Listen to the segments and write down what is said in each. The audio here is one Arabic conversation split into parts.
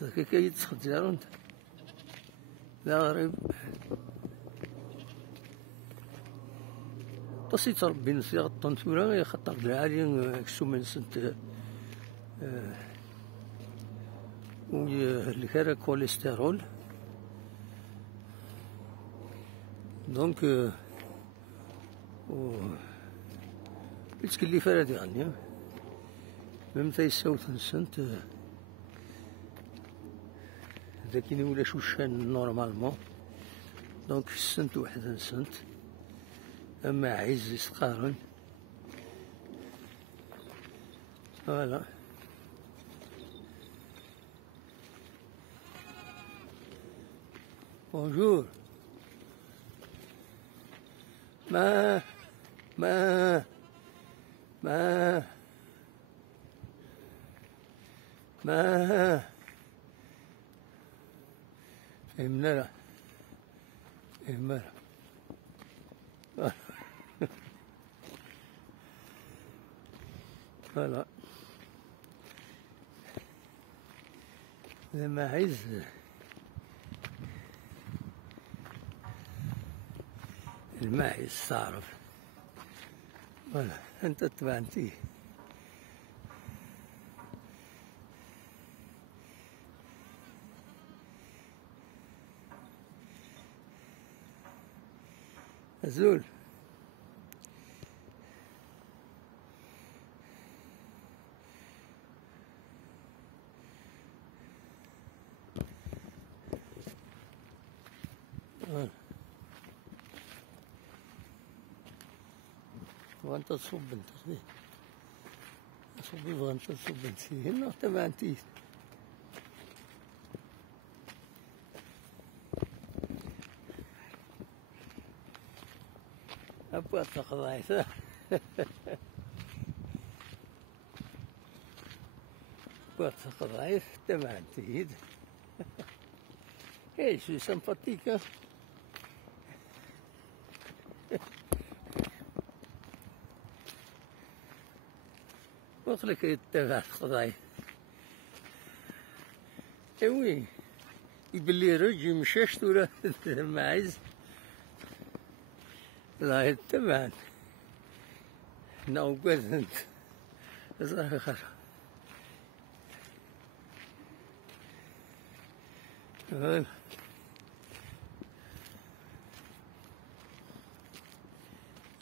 ذاك كيتخدرون لا غريب طسيت ربي نسي الطنطورة خاطر بالعالي كسو من سنت اللي كان كوليسترول دونك بتكلي فرادي غني ميم تيساوت نسنت ذاكيني ولا شوشان نورمالمون دونك السنت واحد نسنت اما عز يسقارن فوالا بونجور ما ما ما ما فهمنا لا فهمنا لا فوالا لما عز الماعز تعرف فوالا انت تبعنتيه أزول وانت تصب انت صبي صبي وانت تصب انت هنا تبع انت أبغى تقضايته أبغى تقضايت تبع انت ايش سمباتيكا وخلك يتبع القضايا ايوي يبلي رجي مشاشت ولا الماعز لا يتبعن ناو قزنت زرق خير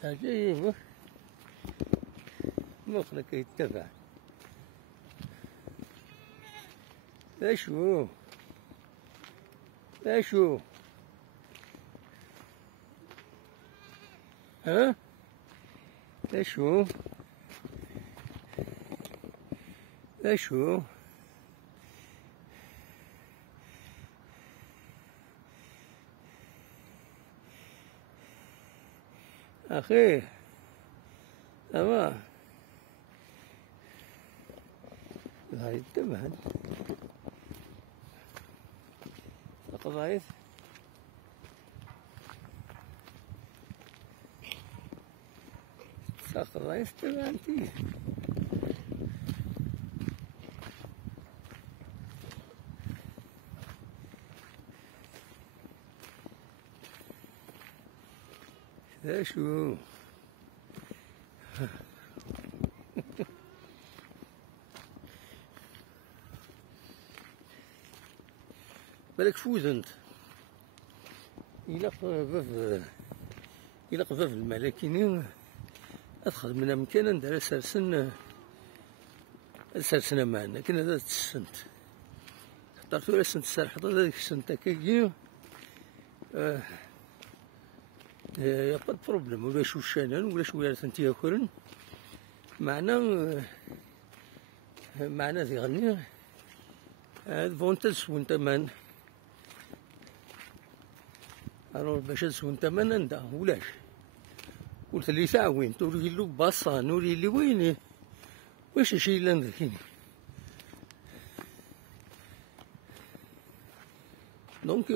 عجيب مخلك يتبع اشو اشو ها اشو اشو اخي تمام لا يتبعن قضايت قضايت تبعنتي شو بالك فوز انت إلا قفاف الملاكيني أدخل من أمكان ندير سرسنا معنا كنا هذا السنت اخترت ولا سنت سرحط هذاك السنت هكاكي يا با بروبليم ولا شوشانان ولا شويه سنت ياكلن معنا ذي غني هاد فونتس وانت مان الو باش تسون تمن انت ولاش قلت لي ساعه وين توري له باصه نوري لي وين واش شي لان ذاك دونك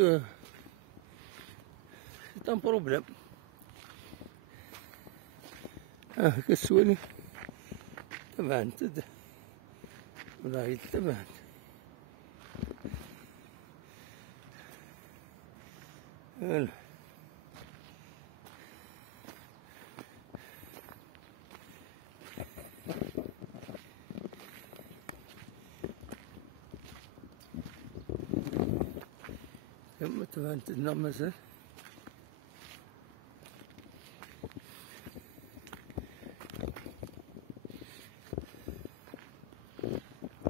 سي ان بروبليم كسولي تبعت ولا تبعت يلا. كم تبان تنام مثلا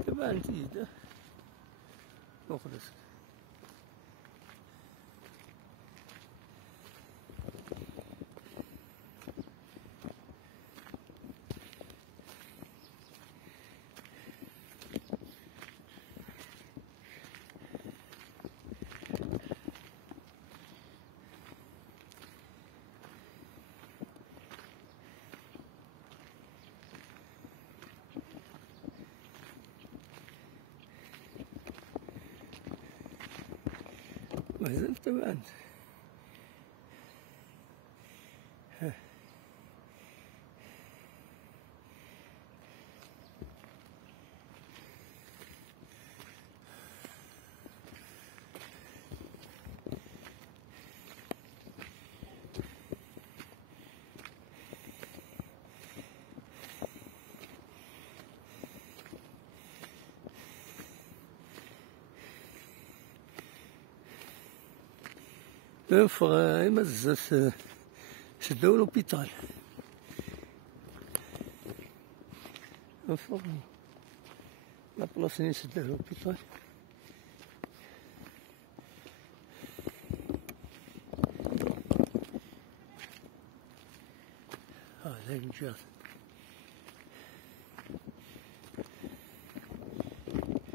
تبان تيجي مخلص. ما زلت تبان. نفغ يمزز شدوا لوبيتال. نفغ لا بلاصة سدوا لوبيتال. هذا الجاث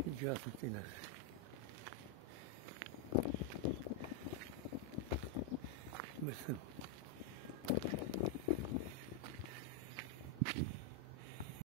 الجاث مثل